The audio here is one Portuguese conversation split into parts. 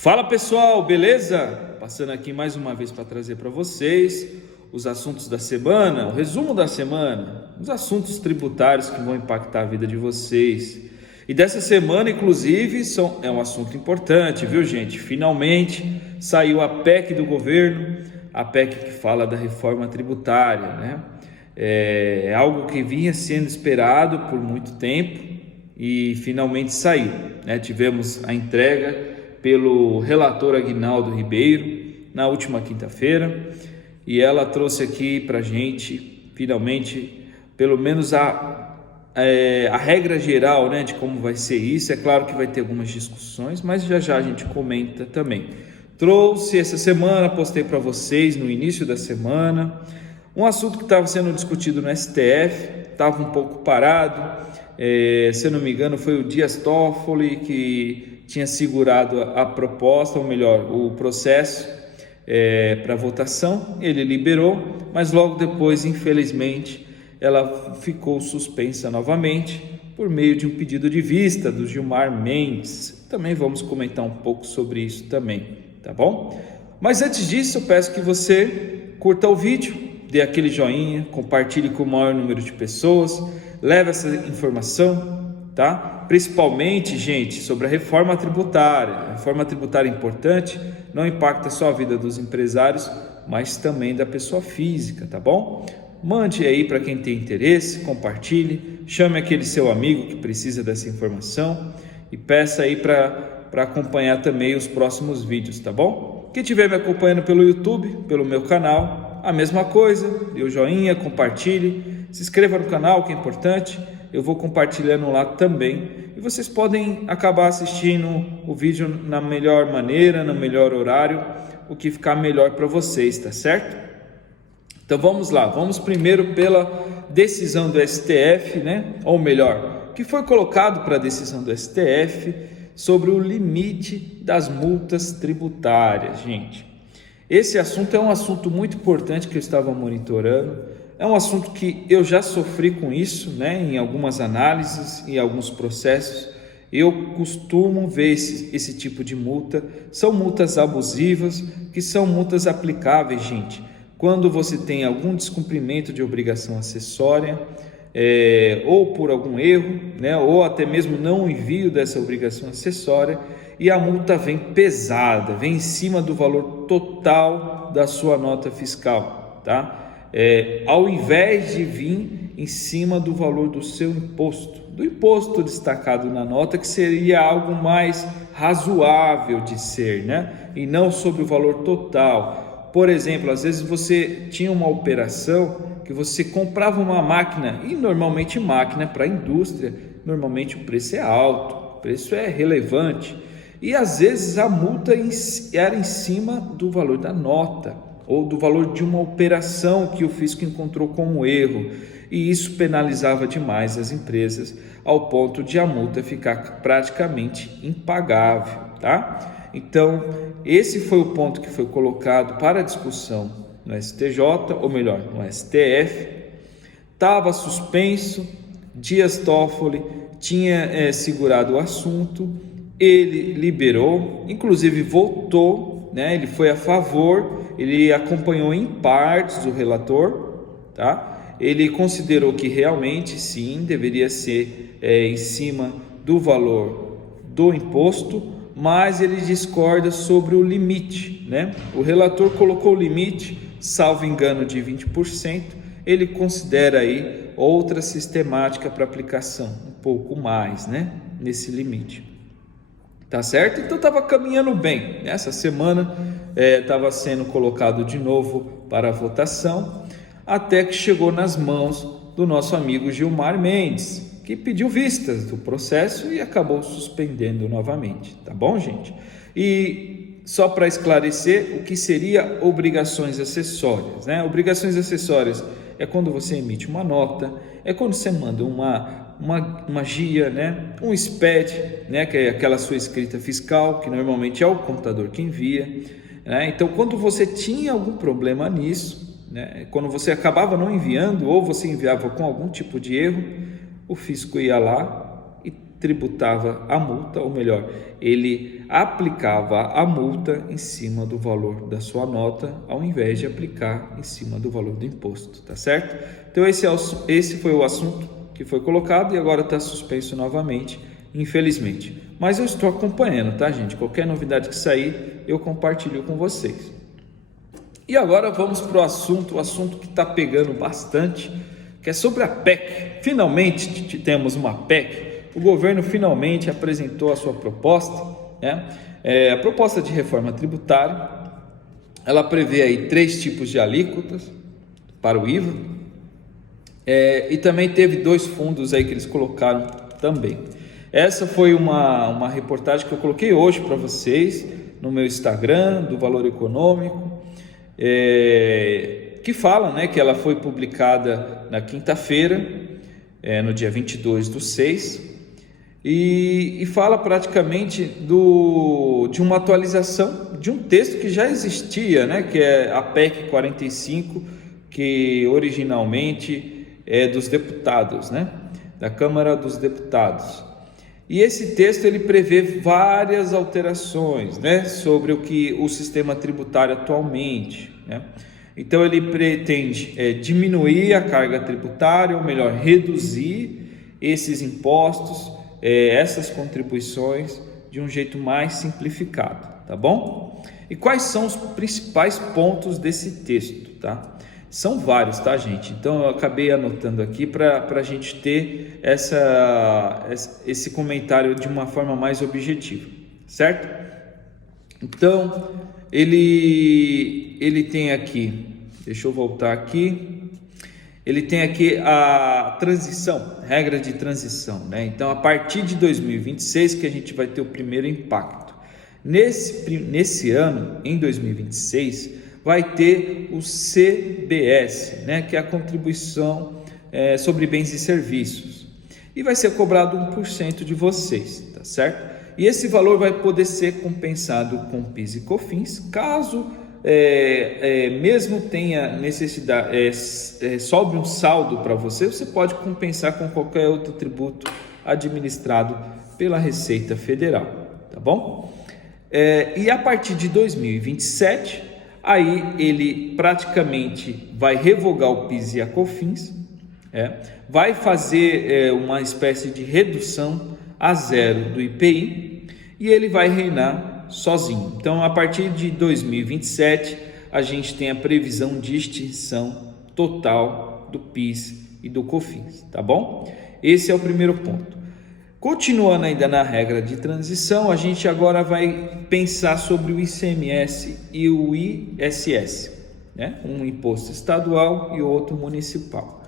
Fala pessoal, beleza? Passando aqui mais uma vez para trazer para vocês os assuntos da semana, o resumo da semana, os assuntos tributários que vão impactar a vida de vocês. E dessa semana, inclusive, é um assunto importante, viu gente? Finalmente saiu a PEC do governo, a PEC que fala da reforma tributária, né? É algo que vinha sendo esperado por muito tempo e finalmente saiu, né? Tivemos a entrega pelo relator Aguinaldo Ribeiro na última quinta-feira e ela trouxe aqui para a gente, finalmente, pelo menos a regra geral, né, de como vai ser isso. É claro que vai ter algumas discussões, mas já a gente comenta também. Trouxe essa semana, postei para vocês no início da semana, um assunto que estava sendo discutido no STF, estava um pouco parado, se eu não me engano foi o Dias Toffoli que tinha segurado a proposta, ou melhor, o processo para votação. Ele liberou, mas logo depois, infelizmente, ela ficou suspensa novamente por meio de um pedido de vista do Gilmar Mendes. Também vamos comentar um pouco sobre isso também, tá bom? Mas antes disso, eu peço que você curta o vídeo, dê aquele joinha, compartilhe com o maior número de pessoas, leve essa informação, tá? Principalmente, gente, sobre a reforma tributária. A reforma tributária é importante, não impacta só a vida dos empresários, mas também da pessoa física, tá bom? Mande aí para quem tem interesse, compartilhe, chame aquele seu amigo que precisa dessa informação e peça aí para acompanhar também os próximos vídeos, tá bom? Quem estiver me acompanhando pelo YouTube, pelo meu canal, a mesma coisa, dê o joinha, compartilhe, se inscreva no canal, que é importante, eu vou compartilhando lá também. E vocês podem acabar assistindo o vídeo na melhor maneira, no melhor horário, o que ficar melhor para vocês, tá certo? Então vamos lá, vamos primeiro pela decisão do STF, né? Ou melhor, que foi colocado para a decisão do STF sobre o limite das multas tributárias, gente. Esse assunto é um assunto muito importante que eu estava monitorando, é um assunto que eu já sofri com isso, né? Em algumas análises, em alguns processos, eu costumo ver esse tipo de multa, são multas abusivas, que são multas aplicáveis, gente, quando você tem algum descumprimento de obrigação acessória, ou por algum erro, né, ou até mesmo não envio dessa obrigação acessória, e a multa vem pesada, vem em cima do valor total da sua nota fiscal, tá? Ao invés de vir em cima do valor do seu imposto, do imposto destacado na nota, que seria algo mais razoável de ser, né? E não sobre o valor total. Por exemplo, às vezes você tinha uma operação que você comprava uma máquina, e normalmente máquina para a indústria, normalmente o preço é alto, o preço é relevante, e às vezes a multa era em cima do valor da nota, ou do valor de uma operação que o fisco encontrou como erro, e isso penalizava demais as empresas, ao ponto de a multa ficar praticamente impagável, tá? Então, esse foi o ponto que foi colocado para discussão no STJ, ou melhor, no STF, estava suspenso, Dias Toffoli tinha segurado o assunto, ele liberou, inclusive votou, né? Ele foi a favor, ele acompanhou em partes o relator, tá? Ele considerou que realmente sim, deveria ser em cima do valor do imposto, mas ele discorda sobre o limite, né? O relator colocou o limite, salvo engano, de 20%, ele considera aí outra sistemática para aplicação, um pouco mais, né? Nesse limite. Tá certo? Então estava caminhando bem. Essa semana estava sendo colocado de novo para votação, até que chegou nas mãos do nosso amigo Gilmar Mendes, que pediu vistas do processo e acabou suspendendo novamente. Tá bom, gente? E só para esclarecer o que seria obrigações acessórias, né? Obrigações acessórias é quando você emite uma nota, é quando você manda uma GIA, né? Um SPED, né? Que é aquela sua escrita fiscal, que normalmente é o contador que envia, né? Então, quando você tinha algum problema nisso, né? Quando você acabava não enviando ou você enviava com algum tipo de erro, o fisco ia lá e tributava a multa, ou melhor, ele aplicava a multa em cima do valor da sua nota, ao invés de aplicar em cima do valor do imposto, tá certo? Então esse foi o assunto que foi colocado e agora está suspenso novamente, infelizmente. Mas eu estou acompanhando, tá, gente? Qualquer novidade que sair, eu compartilho com vocês. E agora vamos para o assunto que está pegando bastante, que é sobre a PEC. Finalmente temos uma PEC. O governo finalmente apresentou a sua proposta, né? A proposta de reforma tributária. Ela prevê aí 3 tipos de alíquotas para o IVA, e também teve 2 fundos aí que eles colocaram também. Essa foi uma reportagem que eu coloquei hoje para vocês no meu Instagram, do Valor Econômico, que fala, né, que ela foi publicada na quinta-feira, no dia 22/6, e fala praticamente de uma atualização de um texto que já existia, né, que é a PEC 45, que originalmente é dos deputados, né, da Câmara dos Deputados. E esse texto ele prevê várias alterações, né, sobre o sistema tributário atualmente, né? Então ele pretende diminuir a carga tributária, ou melhor, reduzir esses impostos, essas contribuições de um jeito mais simplificado, tá bom? E quais são os principais pontos desse texto, tá? São vários, tá, gente? Então eu acabei anotando aqui para a gente ter esse comentário de uma forma mais objetiva, certo? Então ele tem aqui, deixa eu voltar aqui. Ele tem aqui a transição, regra de transição, né? Então, a partir de 2026 que a gente vai ter o primeiro impacto. Nesse ano, em 2026, vai ter o CBS, né? Que é a contribuição sobre bens e serviços. E vai ser cobrado 1% de vocês, tá certo? E esse valor vai poder ser compensado com PIS e COFINS, caso mesmo tenha necessidade, sobre um saldo para você, você pode compensar com qualquer outro tributo administrado pela Receita Federal, tá bom? E a partir de 2027, aí ele praticamente vai revogar o PIS e a COFINS, vai fazer uma espécie de redução a zero do IPI e ele vai reinar sozinho. Então, a partir de 2027, a gente tem a previsão de extinção total do PIS e do COFINS, tá bom? Esse é o primeiro ponto. Continuando ainda na regra de transição, a gente agora vai pensar sobre o ICMS e o ISS, né? Um imposto estadual e outro municipal.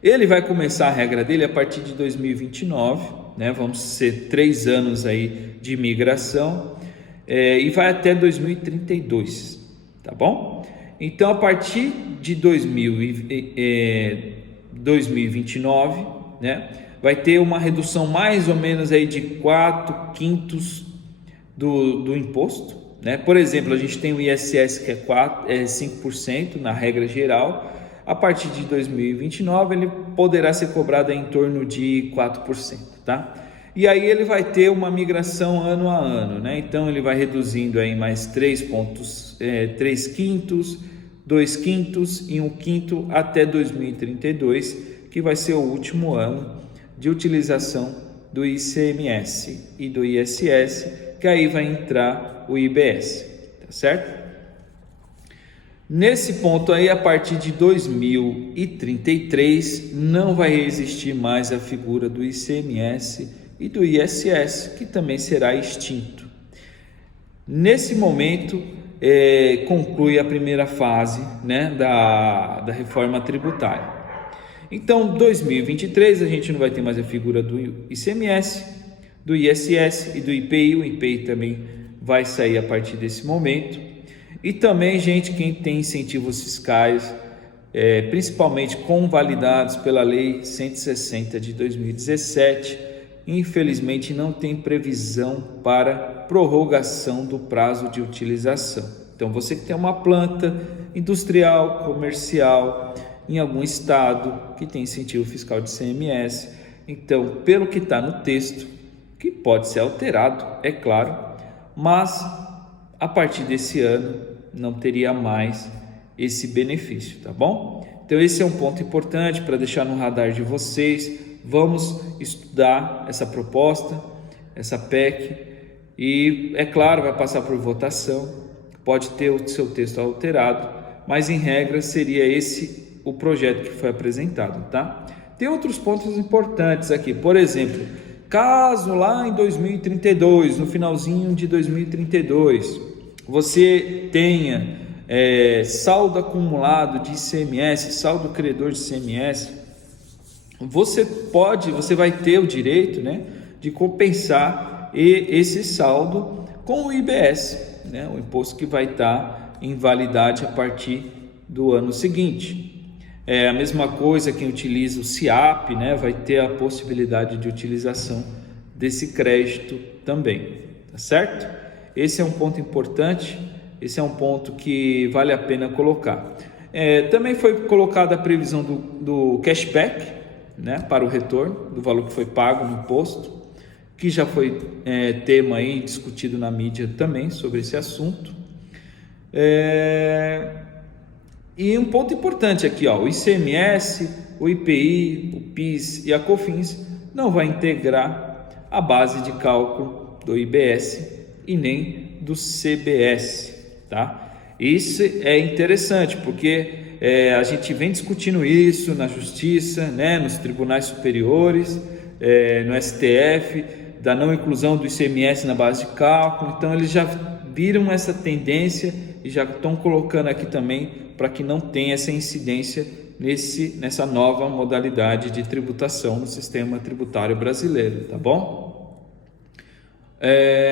Ele vai começar a regra dele a partir de 2029, né? Vamos ser 3 anos aí de migração, e vai até 2032, tá bom? Então, a partir de 2029, né? Vai ter uma redução mais ou menos aí de 4/5 do imposto, né? Por exemplo, a gente tem o ISS que é 5% na regra geral. A partir de 2029 ele poderá ser cobrado em torno de 4%, tá? E aí ele vai ter uma migração ano a ano, né? Então ele vai reduzindo aí mais 3/5, 2/5 e 1/5 até 2032, que vai ser o último ano de utilização do ICMS e do ISS, que aí vai entrar o IBS, tá certo? Nesse ponto aí, a partir de 2033, não vai existir mais a figura do ICMS e do ISS, que também será extinto. Nesse momento, conclui a primeira fase, né, da reforma tributária. Então, 2023, a gente não vai ter mais a figura do ICMS, do ISS e do IPI. O IPI também vai sair a partir desse momento. E também, gente, quem tem incentivos fiscais, principalmente convalidados pela Lei 160 de 2017, infelizmente não tem previsão para prorrogação do prazo de utilização. Então, você que tem uma planta industrial, comercial, em algum estado que tem incentivo fiscal de ICMS, Então, pelo que está no texto, que pode ser alterado, é claro, mas a partir desse ano não teria mais esse benefício, tá bom? Então esse é um ponto importante para deixar no radar de vocês. Vamos estudar essa proposta, essa PEC, e é claro, vai passar por votação, pode ter o seu texto alterado, mas em regra seria esse o projeto que foi apresentado, tá? Tem outros pontos importantes aqui, por exemplo, caso lá em 2032, no finalzinho de 2032, você tenha saldo acumulado de ICMS, saldo credor de ICMS, você vai ter o direito, né, de compensar esse saldo com o IBS, né, o imposto que vai estar em validade a partir do ano seguinte. A mesma coisa quem utiliza o SIAP, né, vai ter a possibilidade de utilização desse crédito também, tá certo? Esse é um ponto importante, esse é um ponto que vale a pena colocar. Também foi colocada a previsão do cashback, né, para o retorno do valor que foi pago no imposto, que já foi tema aí discutido na mídia também sobre esse assunto. E um ponto importante aqui, ó, o ICMS, o IPI, o PIS e a COFINS não vai integrar a base de cálculo do IBS e nem do CBS, tá? Isso é interessante porque a gente vem discutindo isso na justiça, né, nos tribunais superiores, no STF, da não inclusão do ICMS na base de cálculo. Então eles já viram essa tendência e já estão colocando aqui também para que não tenha essa incidência nessa nova modalidade de tributação no sistema tributário brasileiro, tá bom?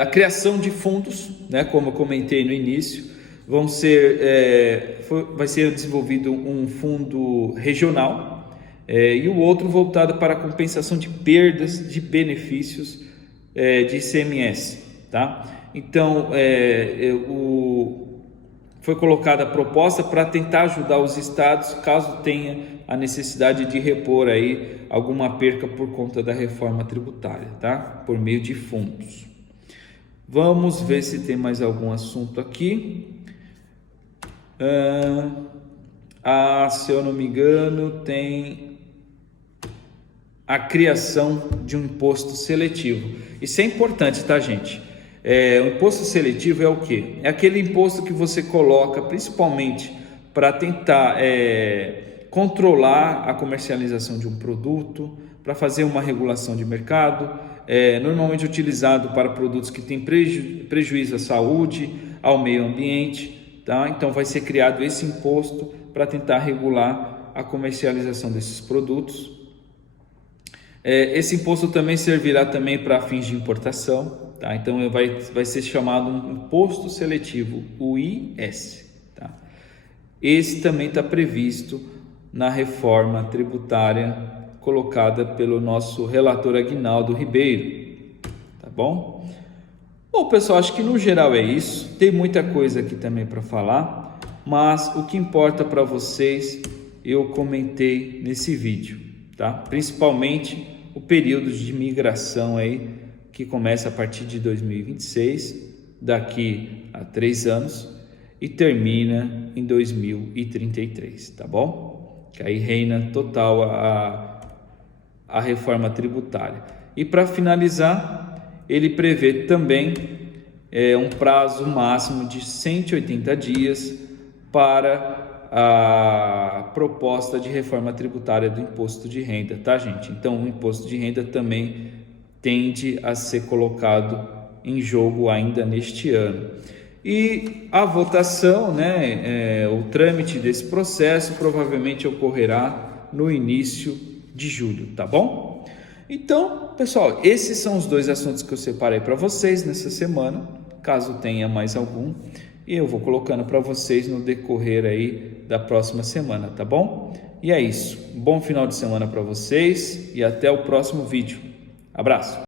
A criação de fundos, né, como eu comentei no início, vai ser desenvolvido um fundo regional e o outro voltado para a compensação de perdas de benefícios de ICMS, tá? Então, foi colocada a proposta para tentar ajudar os estados caso tenha a necessidade de repor aí alguma perca por conta da reforma tributária, tá? Por meio de fundos. Vamos ver se tem mais algum assunto aqui. Se eu não me engano, tem a criação de um imposto seletivo. Isso é importante, tá, gente? O imposto seletivo é o quê? É aquele imposto que você coloca principalmente para tentar controlar a comercialização de um produto, para fazer uma regulação de mercado, normalmente utilizado para produtos que têm prejuízo à saúde, ao meio ambiente, tá? Então vai ser criado esse imposto para tentar regular a comercialização desses produtos. Esse imposto também servirá também para fins de importação, tá? Então vai ser chamado um imposto seletivo, o IS, tá? Esse também está previsto na reforma tributária colocada pelo nosso relator Aguinaldo Ribeiro, tá bom? Bom, pessoal, acho que no geral é isso. Tem muita coisa aqui também para falar, mas o que importa para vocês eu comentei nesse vídeo, tá? Principalmente o período de migração aí que começa a partir de 2026, daqui a 3 anos, e termina em 2033, tá bom? Que aí reina total a reforma tributária. E para finalizar, ele prevê também um prazo máximo de 180 dias para a proposta de reforma tributária do imposto de renda, tá, gente? Então, o imposto de renda também tende a ser colocado em jogo ainda neste ano. E a votação, né, o trâmite desse processo provavelmente ocorrerá no início de julho, tá bom? Então, pessoal, esses são os 2 assuntos que eu separei para vocês nessa semana. Caso tenha mais algum, eu vou colocando para vocês no decorrer aí da próxima semana, tá bom? E é isso. Bom final de semana para vocês e até o próximo vídeo. Abraço!